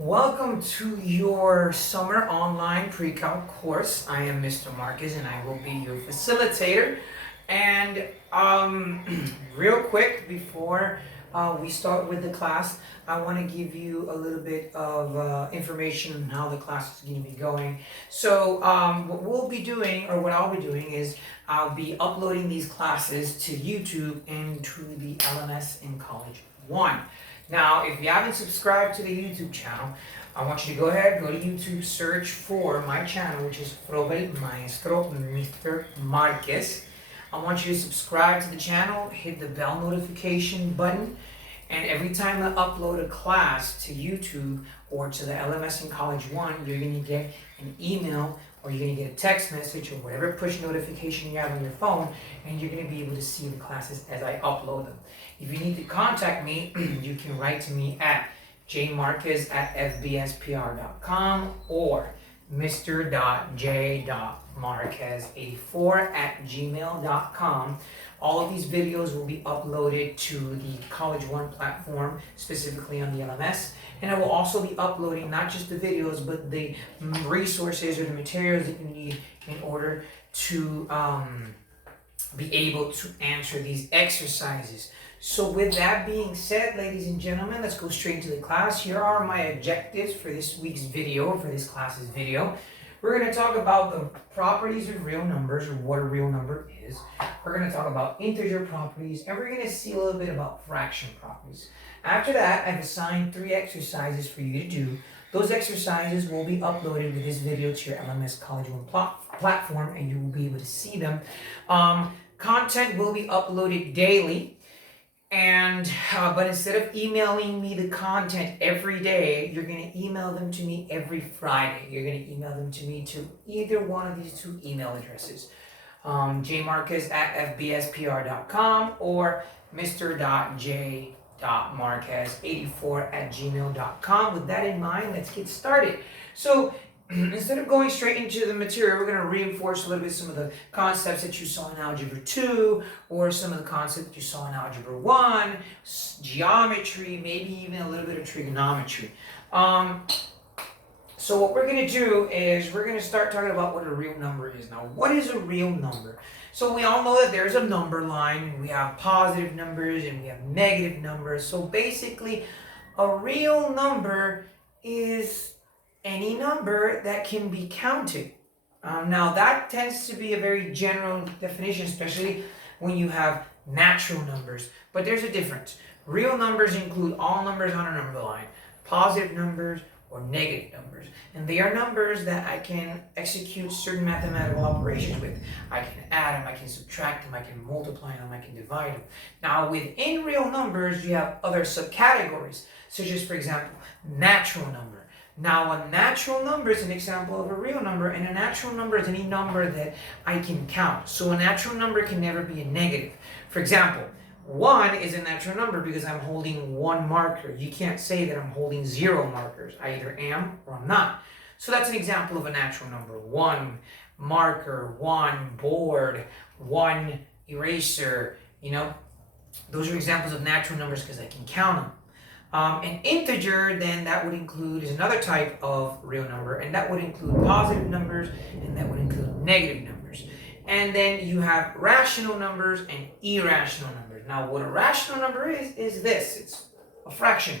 Welcome to your summer online pre-calc course. I am Mr. Marquez and I will be your facilitator. And real quick before we start with the class, I want to give you a little bit of information on how the class is going to be going. So what we'll be doing, or what I'll be doing, is I'll be uploading these classes to YouTube and to the LMS in College 1. Now, if you haven't subscribed to the YouTube channel, I want you to go ahead, go to YouTube, search for my channel, which is Provel Maestro Mr. Marquez. I want you to subscribe to the channel, hit the bell notification button, and every time I upload a class to YouTube or to the LMS in College 1, you're going to get an email or you're going to get a text message or whatever push notification you have on your phone, and you're going to be able to see the classes as I upload them. If you need to contact me, you can write to me at jmarquez@fbspr.com or mr.j.marquez84@gmail.com. All of these videos will be uploaded to the College 1 platform, specifically on the LMS. And I will also be uploading not just the videos, but the resources or the materials that you need in order to be able to answer these exercises. So with that being said, ladies and gentlemen, let's go straight into the class. Here are my objectives for this week's video, or for this class's video. We're going to talk about the properties of real numbers, or what a real number is. We're going to talk about integer properties, and we're going to see a little bit about fraction properties. After that, I've assigned 3 exercises for you to do. Those exercises will be uploaded with this video to your LMS College 1 platform, and you will be able to see them. Content will be uploaded daily. But instead of emailing me the content every day, you're going to email them to me every Friday. You're going to email them to me to either one of these 2 email addresses, jmarquez@fbspr.com or mr.j.marquez84@gmail.com. With that in mind, let's get started. So instead of going straight into the material, we're going to reinforce a little bit some of the concepts that you saw in Algebra 2, or some of the concepts that you saw in Algebra 1, geometry, maybe even a little bit of trigonometry. So what we're going to do is we're going to start talking about what a real number is. Now, what is a real number? So we all know that there's a number line, and we have positive numbers and we have negative numbers. So basically, a real number is any number that can be counted. Now that tends to be a very general definition, especially when you have natural numbers. But there's a difference. Real numbers include all numbers on a number line, positive numbers or negative numbers. And they are numbers that I can execute certain mathematical operations with. I can add them, I can subtract them, I can multiply them, I can divide them. Now within real numbers, you have other subcategories, such as, for example, natural number. Now, a natural number is an example of a real number, and a natural number is any number that I can count. So a natural number can never be a negative. For example, 1 is a natural number because I'm holding 1 marker. You can't say that I'm holding 0 markers. I either am or I'm not. So that's an example of a natural number. 1 marker, 1 board, 1 eraser. Those are examples of natural numbers because I can count them. An integer, then, that would include, is another type of real number, and that would include positive numbers, and that would include negative numbers. And then you have rational numbers and irrational numbers. Now, what a rational number is this. It's a fraction.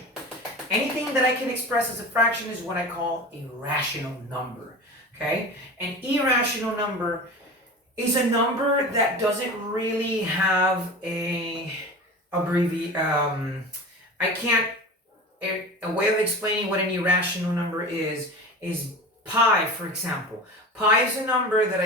Anything that I can express as a fraction is what I call a rational number. Okay? An irrational number is a number that doesn't really have a way of explaining what an irrational number is pi, for example. Pi is a number that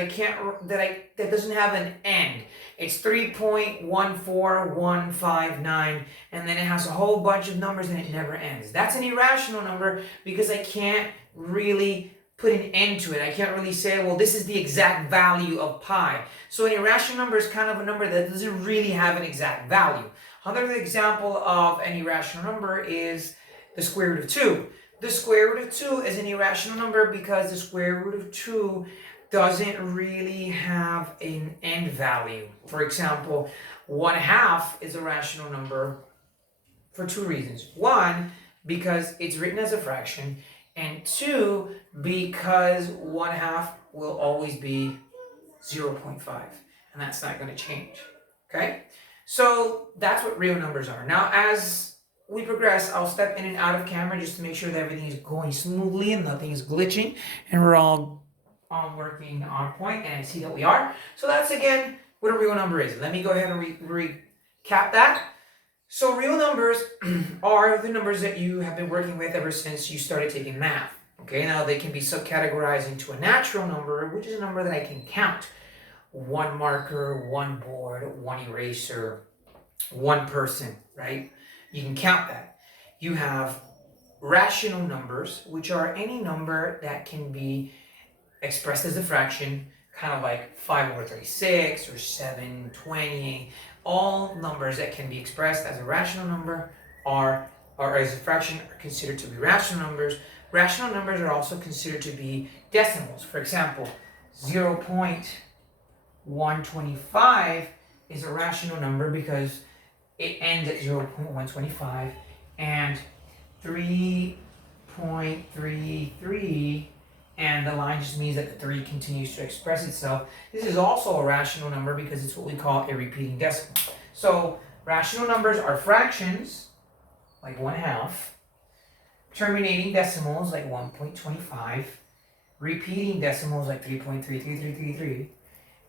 that doesn't have an end. It's 3.14159, and then it has a whole bunch of numbers and it never ends. That's an irrational number because I can't really put an end to it. I can't really say, well, this is the exact value of pi. So an irrational number is kind of a number that doesn't really have an exact value. Another example of an irrational number is the square root of 2. The square root of 2 is an irrational number because the square root of 2 doesn't really have an end value. For example, 1/2 is a rational number for 2 reasons. One, because it's written as a fraction, and 2, because 1/2 will always be 0.5, and that's not going to change, okay? So that's what real numbers are. Now, as we progress, I'll step in and out of camera just to make sure that everything is going smoothly and nothing is glitching, and we're all working on point, and I see that we are. So that's, again, what a real number is. Let me go ahead and recap that. So real numbers are the numbers that you have been working with ever since you started taking math. Okay, now they can be subcategorized into a natural number, which is a number that I can count. 1 marker, 1 board, 1 eraser, 1 person, right? You can count that. You have rational numbers, which are any number that can be expressed as a fraction, kind of like 5/36 or 7/20. All numbers that can be expressed as a rational number or as a fraction are considered to be rational numbers. Rational numbers are also considered to be decimals. For example, 0.125 is a rational number because it ends at 0.125, and 3.33, and the line just means that the 3 continues to express itself. This is also a rational number because it's what we call a repeating decimal. So rational numbers are fractions, like 1/2, terminating decimals, like 1.25, repeating decimals, like 3.33333,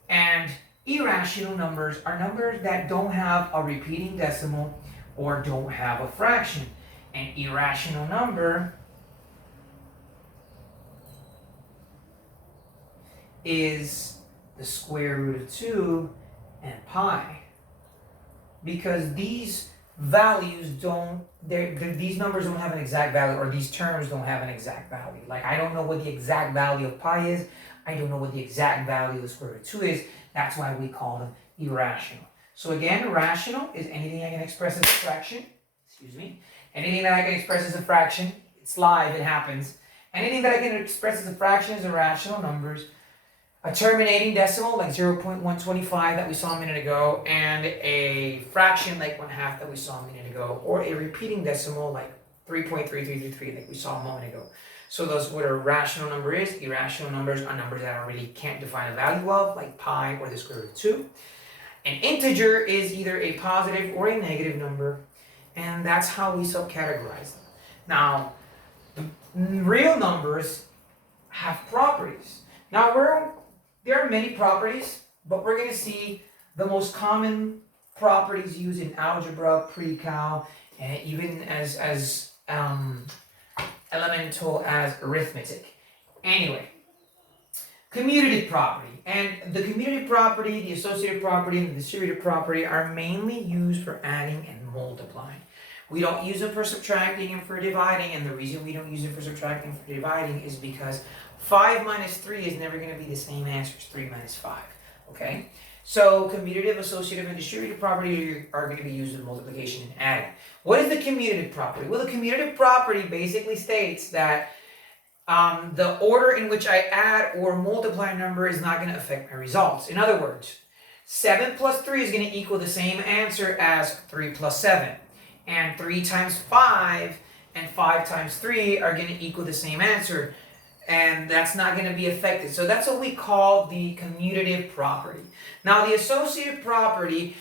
and irrational numbers are numbers that don't have a repeating decimal or don't have a fraction. An irrational number is the square root of 2 and pi, because these values these numbers don't have an exact value, or these terms don't have an exact value. Like, I don't know what the exact value of pi is. I don't know what the exact value of the square root of 2 is. That's why we call them irrational. So again, rational is anything I can express as a fraction. Anything that I can express as a fraction. It's live, it happens. Anything that I can express as a fraction is irrational numbers. A terminating decimal, like 0.125 that we saw a minute ago, and a fraction like 1/2 that we saw a minute ago, or a repeating decimal like 3.3333 like we saw a moment ago. So those what a rational number is. Irrational numbers are numbers that I really can't define a value of, like pi or the square root of 2. An integer is either a positive or a negative number, and that's how we subcategorize them. Now, real numbers have properties. Now, there are many properties, but we're going to see the most common properties used in algebra, pre-cal, and even as elemental as arithmetic. Anyway, commutative property. And the commutative property, the associative property, and the distributive property are mainly used for adding and multiplying. We don't use them for subtracting and for dividing, and the reason we don't use it for subtracting and for dividing is because 5 minus 3 is never going to be the same answer as 3 minus 5, okay? So commutative, associative, and distributive property are going to be used in multiplication and adding. What is the commutative property? Well, the commutative property basically states that the order in which I add or multiply a number is not going to affect my results. In other words, 7 plus 3 is going to equal the same answer as 3 plus 7. And 3 times 5 and 5 times 3 are going to equal the same answer. And that's not going to be affected. So that's what we call the commutative property. Now, the associative property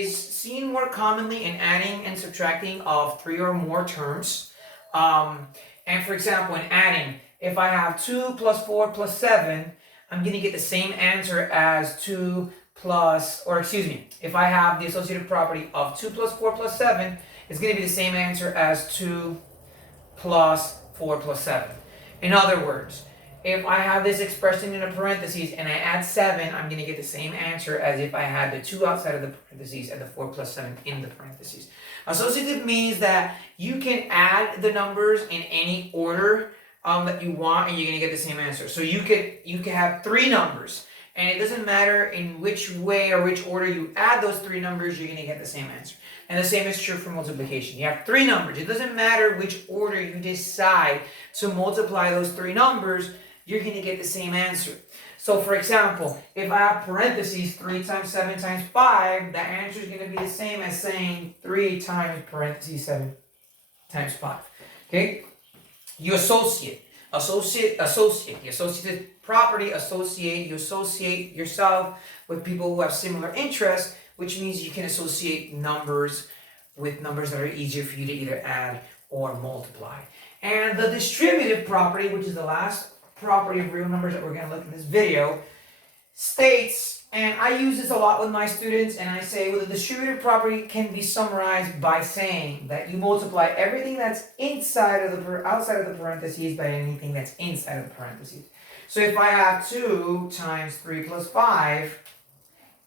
is seen more commonly in adding and subtracting of 3 or more terms. And for example, in adding, if I have 2 plus 4 plus 7, I'm going to get the same answer as 2 plus, or excuse me, if I have the associative property of 2 plus 4 plus 7, it's going to be the same answer as 2 plus 4 plus 7. In other words, if I have this expression in a parentheses and I add 7, I'm going to get the same answer as if I had the 2 outside of the parentheses and the 4 plus 7 in the parentheses. Associative means that you can add the numbers in any order that you want, and you're going to get the same answer. So you could have 3 numbers, and it doesn't matter in which way or which order you add those 3 numbers, you're going to get the same answer. And the same is true for multiplication. You have 3 numbers. It doesn't matter which order you decide to multiply those 3 numbers, you're going to get the same answer. So for example, if I have parentheses 3 times 7 times 5, the answer is going to be the same as saying 3 times parentheses 7. times 5. Okay? You associate. The associative property, you associate yourself with people who have similar interests, which means you can associate numbers with numbers that are easier for you to either add or multiply. And the distributive property, which is the last property of real numbers that we're going to look in this video, states, and I use this a lot with my students, and I say, well, the distributive property can be summarized by saying that you multiply everything that's outside of the parentheses by anything that's inside of the parentheses. So if I have 2 times 3 plus 5,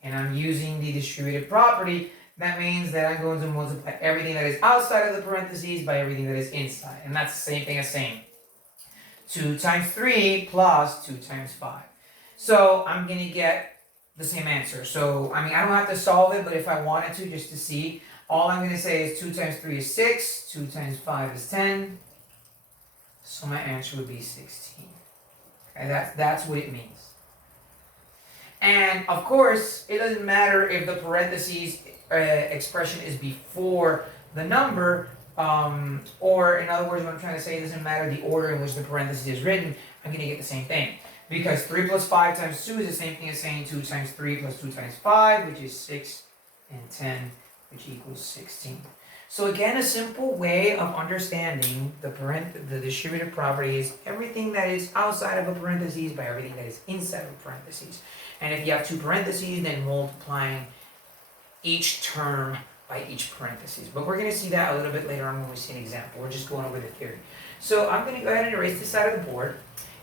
and I'm using the distributive property, that means that I'm going to multiply everything that is outside of the parentheses by everything that is inside. And that's the same thing as saying 2 times 3 plus 2 times 5. So I'm going to get the same answer. So, I mean, I don't have to solve it, but if I wanted to, just to see, all I'm going to say is 2 times 3 is 6, 2 times 5 is 10. So my answer would be 16. Okay, that's what it means. And of course, it doesn't matter if the parentheses expression is before the number, or in other words, what I'm trying to say, it doesn't matter the order in which the parentheses is written, I'm going to get the same thing. Because 3 plus 5 times 2 is the same thing as saying 2 times 3 plus 2 times 5, which is 6, and 10, which equals 16. So again, a simple way of understanding the distributive property is everything that is outside of a parentheses by everything that is inside of a parentheses. And if you have 2 parentheses, then multiplying each term by each parentheses. But we're going to see that a little bit later on when we see an example. We're just going over the theory. So I'm going to go ahead and erase this side of the board.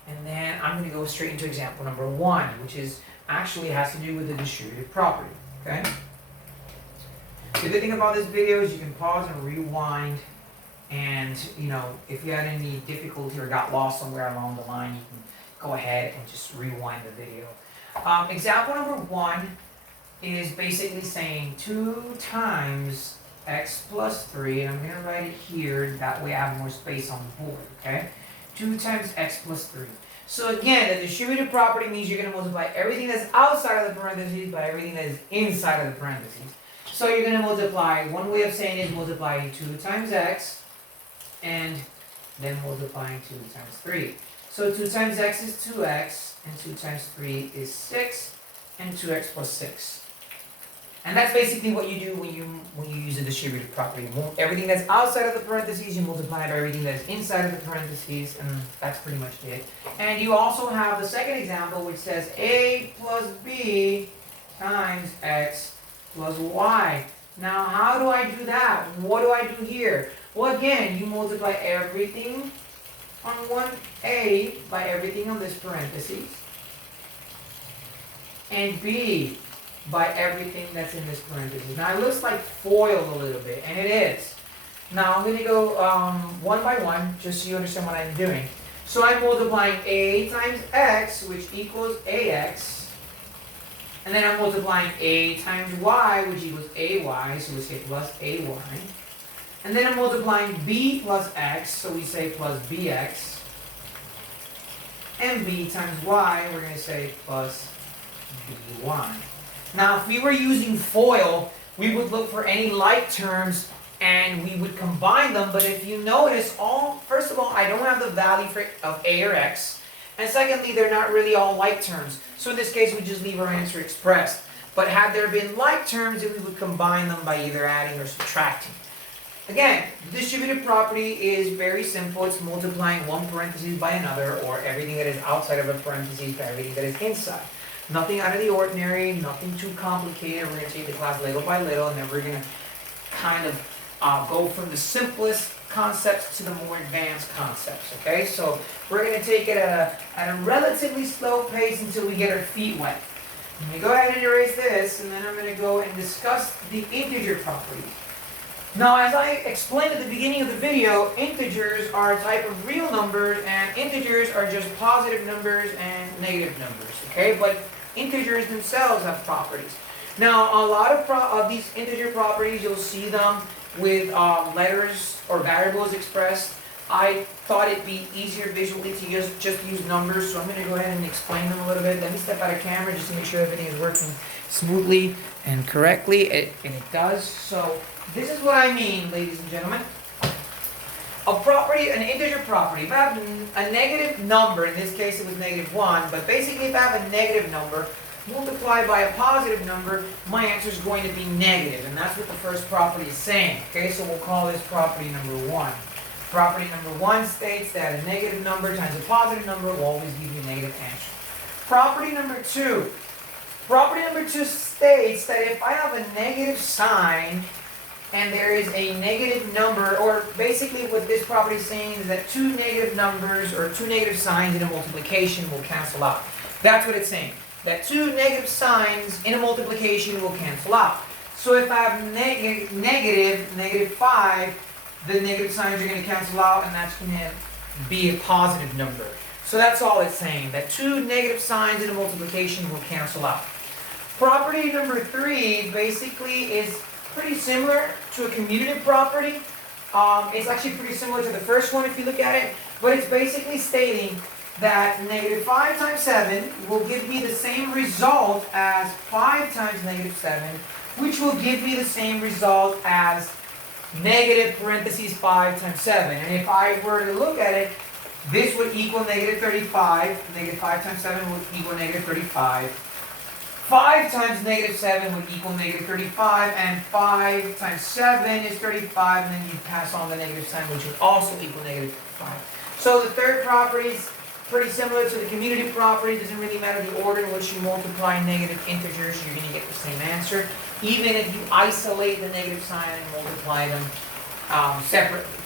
And then I'm going to go straight into example number 1, which is actually has to do with the distributive property. Okay? The good thing about this video is you can pause and rewind, and if you had any difficulty or got lost somewhere along the line, you can go ahead and just rewind the video. Example number 1 is basically saying 2 times x plus 3, and I'm going to write it here, that way I have more space on the board, okay? 2 times x plus 3. So again, the distributive property means you're going to multiply everything that's outside of the parentheses by everything that is inside of the parentheses. So you're going to multiply, one way of saying it is multiplying 2 times x, and then multiplying 2 times 3. So 2 times x is 2x, and 2 times 3 is 6, and 2x plus 6. And that's basically what you do when you use the distributive property. Everything that's outside of the parentheses, you multiply by everything that's inside of the parentheses, and that's pretty much it. And you also have the second example, which says a plus b times x plus y. Now, how do I do that? What do I do here? Well, again, you multiply everything on 1a by everything on this parentheses, and b by everything that's in this parentheses. Now it looks like foiled a little bit, and it is. Now I'm going to go one by one, just so you understand what I'm doing. So I'm multiplying a times x, which equals ax, and then I'm multiplying a times y, which equals ay, so we say plus ay. And then I'm multiplying b plus x, so we say plus bx, and b times y, we're going to say plus by. Now, if we were using FOIL, we would look for any like terms and we would combine them. But if you notice, first of all, I don't have the value of a or x. And secondly, they're not really all like terms. So in this case, we just leave our answer expressed. But had there been like terms, then we would combine them by either adding or subtracting. Again, the distributive property is very simple. It's multiplying one parenthesis by another, or everything that is outside of a parenthesis by everything that is inside. Nothing out of the ordinary, nothing too complicated. We're going to take the class little by little, and then we're going to kind of go from the simplest concepts to the more advanced concepts, okay? So we're going to take it at a relatively slow pace until we get our feet wet. Let me go ahead and erase this, and then I'm going to go and discuss the integer property. Now, as I explained at the beginning of the video, integers are a type of real numbers, and integers are just positive numbers and negative numbers, okay? But integers themselves have properties. Now, a lot of these integer properties, you'll see them with letters or variables expressed. I thought it'd be easier visually to just use numbers, so I'm going to go ahead and explain them a little bit. Let me step out of camera just to make sure everything is working smoothly and correctly, and it does. So this is what I mean, ladies and gentlemen. a property, an integer property, if I have a negative number, in this case it was -1, but basically if I have a negative number multiplied by a positive number, my answer is going to be negative, and that's what the first property is saying. Okay, so we'll call this property number 1. Property number 1 states that a negative number times a positive number will always give you a negative answer. Property number 2. Property number 2 states that if I have a negative sign and there is a negative number, or basically what this property is saying is that two negative numbers or two negative signs in a multiplication will cancel out. That's what it's saying. That two negative signs in a multiplication will cancel out. So if I have negative 5, the negative signs are going to cancel out, and that's going to be a positive number. So that's all it's saying, that two negative signs in a multiplication will cancel out. Property number 3 basically is pretty similar to a commutative property. It's actually pretty similar to the first one if you look at it, but it's basically stating that -5 times 7 will give me the same result as 5 times -7, which will give me the same result as (5 times 7. And if I were to look at it, this would equal -35. (5 times 7 would equal -35. 5 times -7 would equal -35, and 5 times 7 is 35, and then you pass on the negative sign, which would also equal -5. So the third property is pretty similar to the commutative property. It doesn't really matter the order in which you multiply negative integers, you're going to get the same answer, even if you isolate the negative sign and multiply them separately.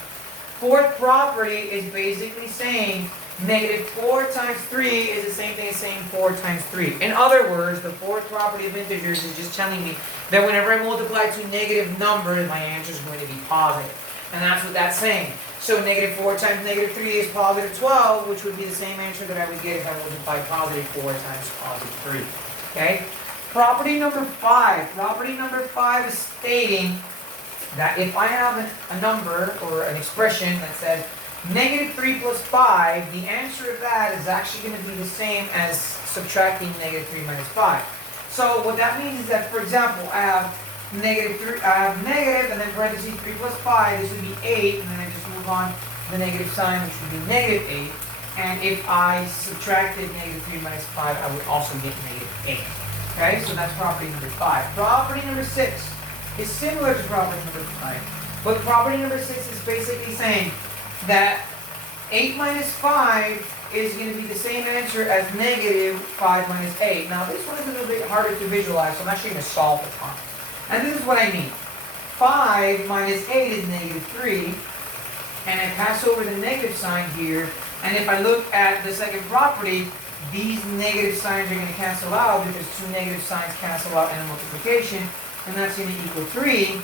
Fourth property is basically saying -4 times 3 is the same thing as saying 4 times 3. In other words, the fourth property of integers is just telling me that whenever I multiply two negative numbers, my answer is going to be positive. And that's what that's saying. So -4 times -3 is +12, which would be the same answer that I would get if I multiplied +4 times +3. Okay? Property number 5. Property number 5 is stating that if I have a number or an expression that says -3 plus 5, the answer of that is actually going to be the same as subtracting -3 minus 5. So what that means is that, for example, I have negative, and then parentheses 3 plus 5, this would be 8, and then I just move on to the negative sign, which would be -8. And if I subtracted -3 minus 5, I would also get -8. Okay, so that's property number 5. Property number 6 is similar to property number 5, but property number 6 is basically saying that 8 minus 5 is going to be the same answer as -5 minus 8. Now this one is a little bit harder to visualize, so I'm actually going to solve it on. And this is what I mean. 5 minus 8 is -3, and I pass over the negative sign here, and if I look at the second property, these negative signs are going to cancel out because two negative signs cancel out in a multiplication, and that's going to equal 3,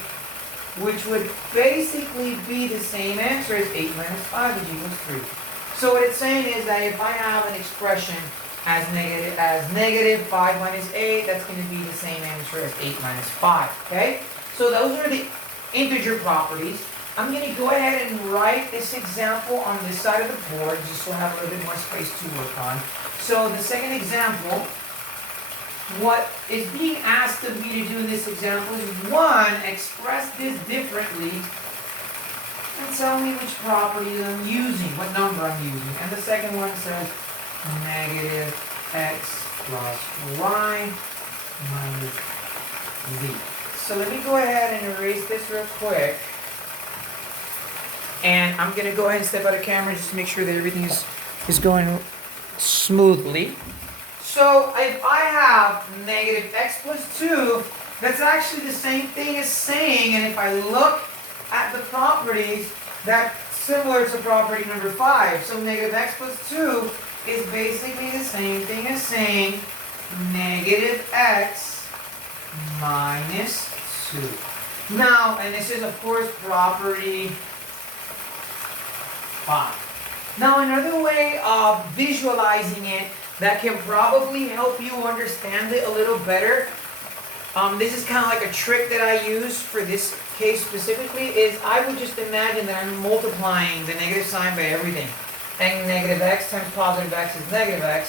which would basically be the same answer as 8 minus 5, which equals 3. So what it's saying is that if I have an expression as -5 minus 8, that's going to be the same answer as 8 minus 5, okay? So those are the integer properties. I'm going to go ahead and write this example on this side of the board, just so I have a little bit more space to work on. So the second example, what is being asked of me to do in this example is, 1, express this differently and tell me which property I'm using, what number I'm using. And the second one says -x plus y minus z. So let me go ahead and erase this real quick. And I'm going to go ahead and step out of camera just to make sure that everything is going smoothly. So if I have -x plus 2, that's actually the same thing as saying, and if I look at the properties, that's similar to property number 5. So -x plus 2 is basically the same thing as saying -x minus 2. Now, and this is of course property 5. Now another way of visualizing it that can probably help you understand it a little better, this is kind of like a trick that I use for this case specifically, is I would just imagine that I'm multiplying the negative sign by everything. And -x times +x is -x,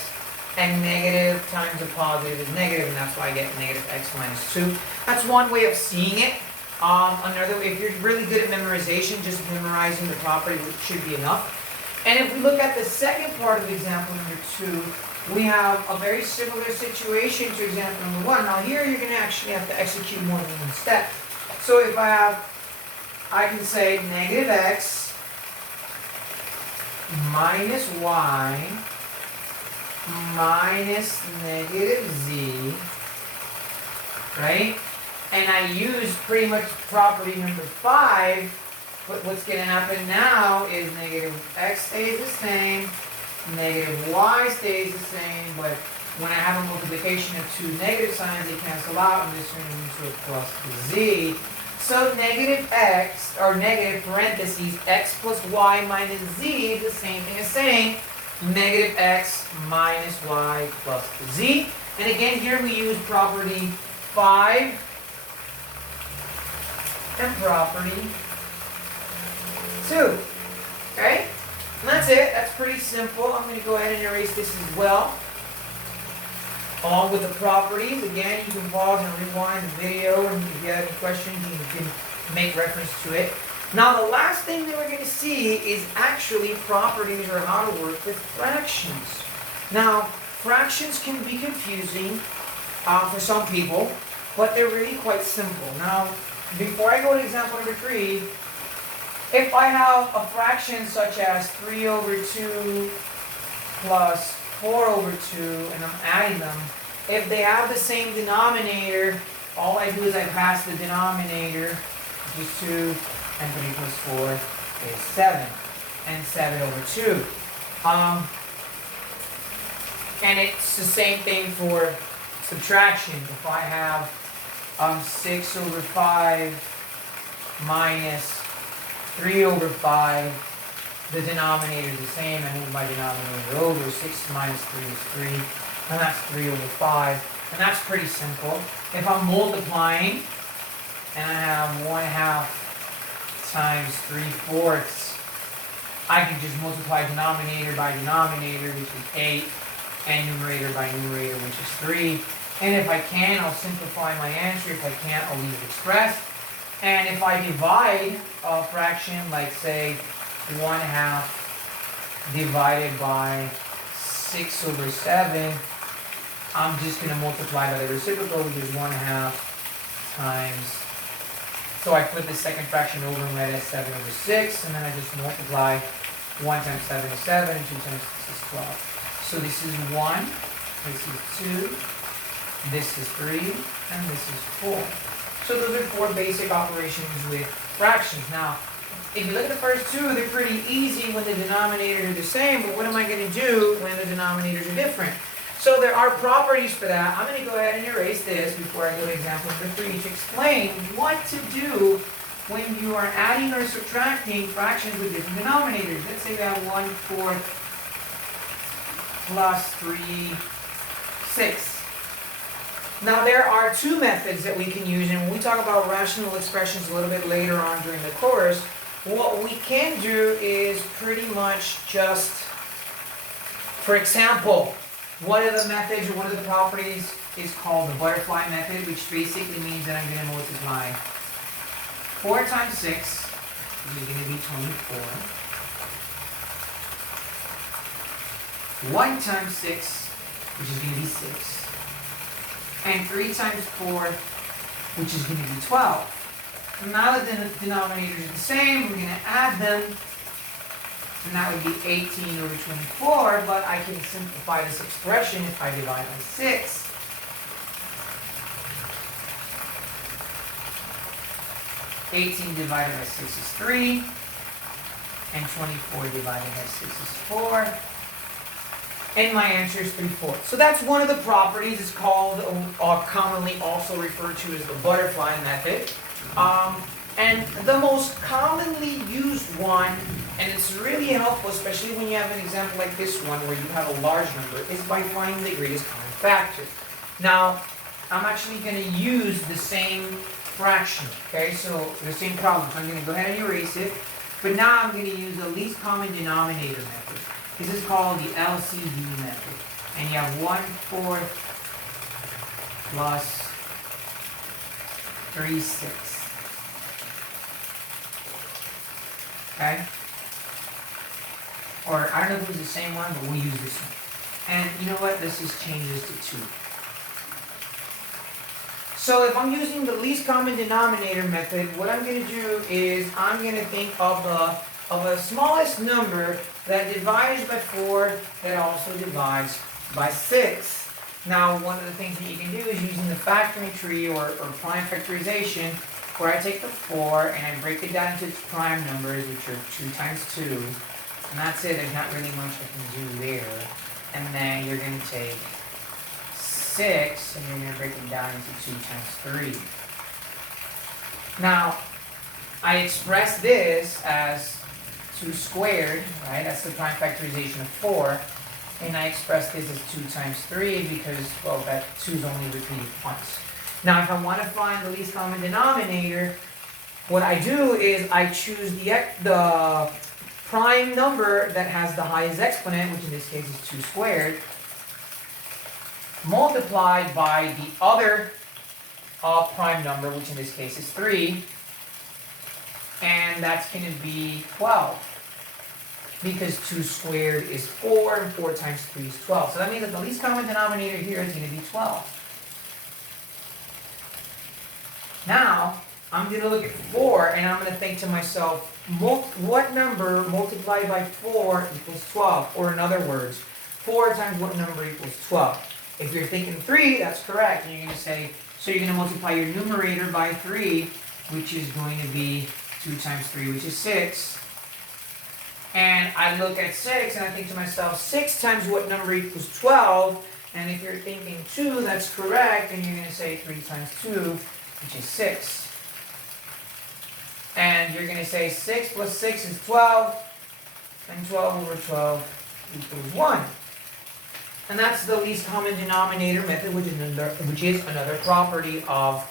and negative times a positive is negative, and that's why I get -x minus 2. That's one way of seeing it. If you're really good at memorization, just memorizing the property should be enough. And if we look at the second part of example number 2, we have a very similar situation to example number 1. Now here you're going to actually have to execute more than one step. So if I can say negative x minus y minus negative z, right? And I use pretty much property number 5, but what's going to happen now is negative x stays the same, negative y stays the same, but when I have a multiplication of two negative signs, they cancel out, and this turns into a plus z. So negative x, or negative parentheses, x plus y minus z is the same thing as saying negative x minus y plus z. And again, here we use property 5 and property 2. Okay? And that's it. That's pretty simple. I'm going to go ahead and erase this as well. Along with the properties, again, you can pause and rewind the video, and if you have any questions, you can make reference to it. Now, the last thing that we're going to see is actually properties, or how to work with fractions. Now, fractions can be confusing for some people, but they're really quite simple. Now, before I go to example number 3, if I have a fraction such as 3 over 2 plus 4 over 2, and I'm adding them, if they have the same denominator, all I do is I pass the denominator, which is 2, and 3 plus 4 is 7, and 7 over 2. And it's the same thing for subtraction. If I have 6 over 5 minus 3 over 5, the denominator is the same. I move my denominator over. 6 minus 3 is 3, and that's 3 over 5. And that's pretty simple. If I'm multiplying, and I have 1/2 times 3/4, I can just multiply denominator by denominator, which is 8, and numerator by numerator, which is 3. And if I can, I'll simplify my answer. If I can't, I'll leave it expressed. And if I divide a fraction, like say 1/2 divided by 6 over 7, I'm just going to multiply by the reciprocal, which is 1/2 times. So I flip the second fraction over and write it as 7 over 6, and then I just multiply. 1 times 7 is 7, and 2 times 6 is 12. So this is 1, this is 2, this is 3, and this is 4. So those are 4 basic operations with fractions. Now, if you look at the first 2, they're pretty easy when the denominators are the same, but what am I going to do when the denominators are different? So there are properties for that. I'm going to go ahead and erase this before I go to example number 3 to explain what to do when you are adding or subtracting fractions with different denominators. Let's say we have 1/4 plus 3/6. Now there are 2 methods that we can use, and when we talk about rational expressions a little bit later on during the course, what we can do is pretty much just, for example, one of the methods or one of the properties is called the butterfly method, which basically means that I'm going to multiply 4 times 6, which is going to be 24. 1 times 6, which is going to be 6. And 3 times 4, which is going to be 12. And now that the denominators are the same, we're going to add them. And that would be 18 over 24, but I can simplify this expression if I divide by 6. $18 divided by 6 is 3, and 24 divided by 6 is 4, and my answer is 3/4. So that's one of the properties. It's called, or commonly also referred to as the butterfly method. And the most commonly used one, and it's really helpful, especially when you have an example like this one where you have a large number, is by finding the greatest common factor. Now, I'm actually going to use the same fraction, okay? So the same problem. So I'm going to go ahead and erase it. But now I'm going to use the least common denominator method. This is called the LCD method. And you have 1/4 plus 3/6. okay? Or I don't know if it was the same one, but we'll use this one. And you know what? Let's just change this to 2. So if I'm using the least common denominator method, what I'm going to do is I'm going to think of the smallest number that divides by 4 that also divides by 6. Now, one of the things that you can do is using the factoring tree or prime factorization, where I take the 4 and I break it down into its prime numbers, which are 2 times 2. And that's it. There's not really much I can do there. And then you're going to take 6 and you're going to break it down into 2 times 3. Now, I express this as 2 squared, right? That's the prime factorization of 4. And I express this as 2 times 3 because, well, that 2 is only repeated once. Now, if I want to find the least common denominator, what I do is I choose the prime number that has the highest exponent, which in this case is 2 squared, multiplied by the other prime number, which in this case is 3, and that's going to be 12. Because 2 squared is 4, and 4 times 3 is 12. So that means that the least common denominator here is going to be 12. Now, I'm going to look at 4, and I'm going to think to myself, what number multiplied by 4 equals 12? Or in other words, 4 times what number equals 12? If you're thinking 3, that's correct. And you're going to say, so you're going to multiply your numerator by 3, which is going to be 2 times 3, which is 6. And I look at 6 and I think to myself, 6 times what number equals 12? And if you're thinking 2, that's correct. And you're going to say 3 times 2, which is 6. And you're going to say 6 plus 6 is 12. And 12 over 12 equals 1. And that's the least common denominator method, which is another property of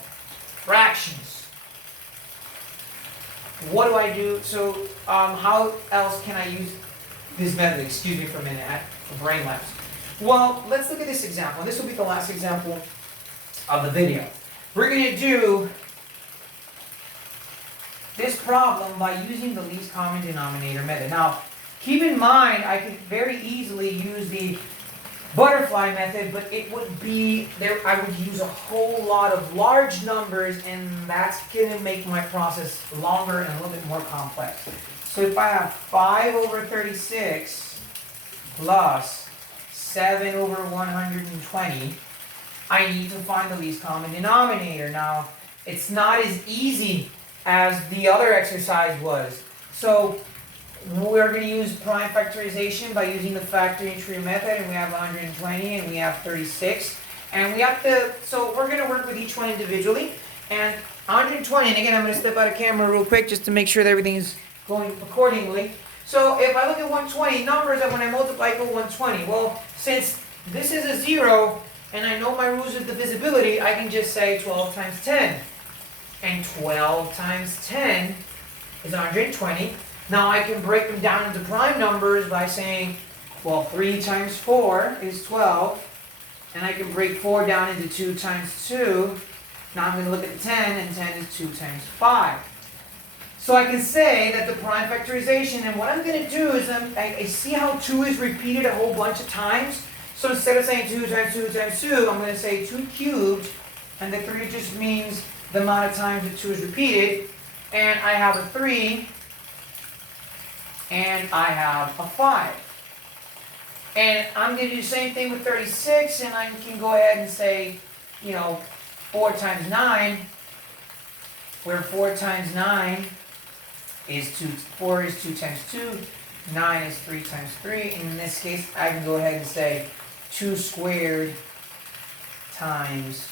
fractions. What do I do? So, how else can I use this method? Excuse me for a minute, for brain lapse. Well, let's look at this example. This will be the last example of the video. We're going to do this problem by using the least common denominator method. Now, keep in mind, I could very easily use the butterfly method, but it would be there. I would use a whole lot of large numbers, and that's going to make my process longer and a little bit more complex. So if I have 5 over 36 plus 7 over 120, I need to find the least common denominator. Now, it's not as easy as the other exercise was. So we're going to use prime factorization by using the factoring tree method, and we have 120 and we have 36. And we have to, so we're going to work with each one individually. And 120, and again, I'm going to step out of camera real quick just to make sure that everything is going accordingly. So if I look at 120, numbers that when I multiply equal 120, well, since this is a 0, and I know my rules of divisibility, I can just say 12 times 10. And 12 times 10 is 120. Now I can break them down into prime numbers by saying, well, 3 times 4 is 12. And I can break 4 down into 2 times 2. Now I'm going to look at 10, and 10 is 2 times 5. So I can say that the prime factorization, and what I'm going to do is I see how 2 is repeated a whole bunch of times. So instead of saying 2 times 2 times 2, I'm going to say 2 cubed, and the 3 just means the amount of times that 2 is repeated. And I have a 3, and I have a 5. And I'm going to do the same thing with 36, and I can go ahead and say, 4 times 9, where 4 times 9 is 2, 4 is 2 times 2, 9 is 3 times 3, and in this case, I can go ahead and say 2 squared times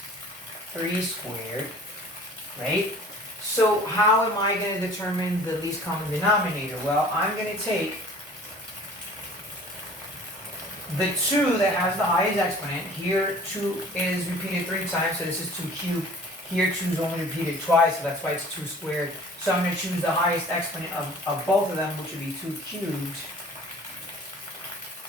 3 squared, right? So how am I going to determine the least common denominator? Well, I'm going to take the 2 that has the highest exponent. Here 2 is repeated 3 times, so this is 2 cubed. Here 2 is only repeated twice, so that's why it's 2 squared. So I'm going to choose the highest exponent of both of them, which would be 2 cubed.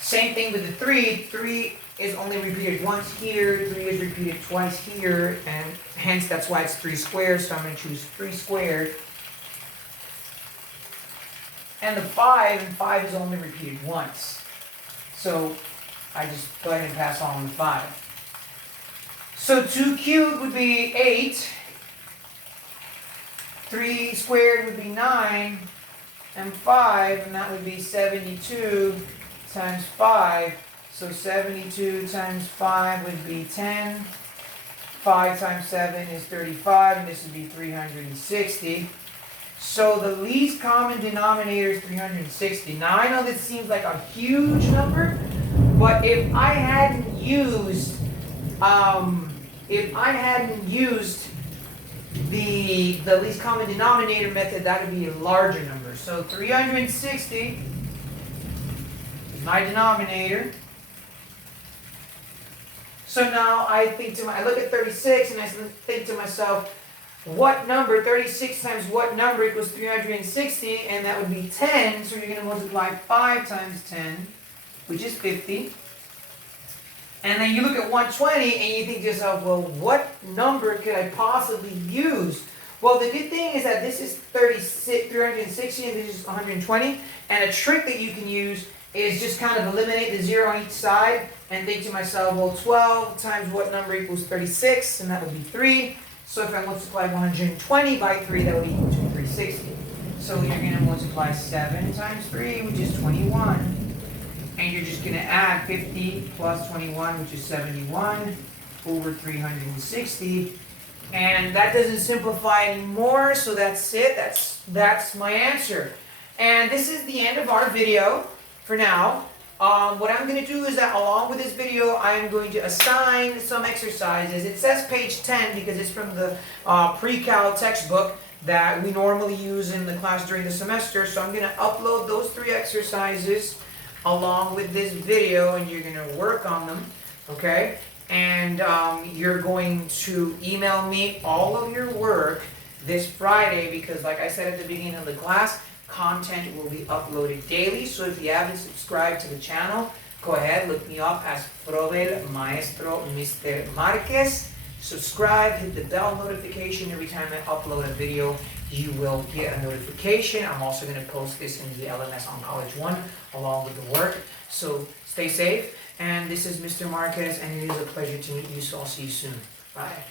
Same thing with the 3. 3 is only repeated once here, 3 is repeated twice here, and hence that's why it's 3 squared, so I'm going to choose 3 squared. and the 5, and 5 is only repeated once. So I just go ahead and pass on the 5. So 2 cubed would be 8, 3 squared would be 9, and 5, and that would be 72 times 5. So 72 times 5 would be 10. 5 times 7 is 35, and this would be 360. So the least common denominator is 360. Now I know this seems like a huge number, but if I hadn't used the least common denominator method, that would be a larger number. So 360 is my denominator. So now I look at 36 and I think to myself, what number, 36 times what number equals 360, and that would be 10, so you're going to multiply 5 times 10, which is 50. And then you look at 120 and you think to yourself, well, what number could I possibly use? Well, the good thing is that this is 360 and this is 120, and a trick that you can use is just kind of eliminate the 0 on each side and think to myself, well, 12 times what number equals 36, and that would be 3. So if I multiply 120 by 3, that would equal to 360. So you're going to multiply 7 times 3, which is 21. And you're just going to add 50 plus 21, which is 71, over 360. And that doesn't simplify anymore, so that's it. That's my answer. And this is the end of our video for now. What I'm going to do is that along with this video, I'm going to assign some exercises. It says page 10 because it's from the pre-cal textbook that we normally use in the class during the semester. So I'm going to upload those 3 exercises along with this video, and you're going to work on them, okay? And you're going to email me all of your work this Friday because, like I said at the beginning of the class, content will be uploaded daily. So if you haven't subscribed to the channel, go ahead, look me up as Provel Maestro Mr. Marquez. Subscribe, hit the bell notification. Every time I upload a video, you will get a notification. I'm also going to post this in the LMS on College 1 along with the work. So stay safe. And this is Mr. Marquez, and it is a pleasure to meet you. So I'll see you soon. Bye.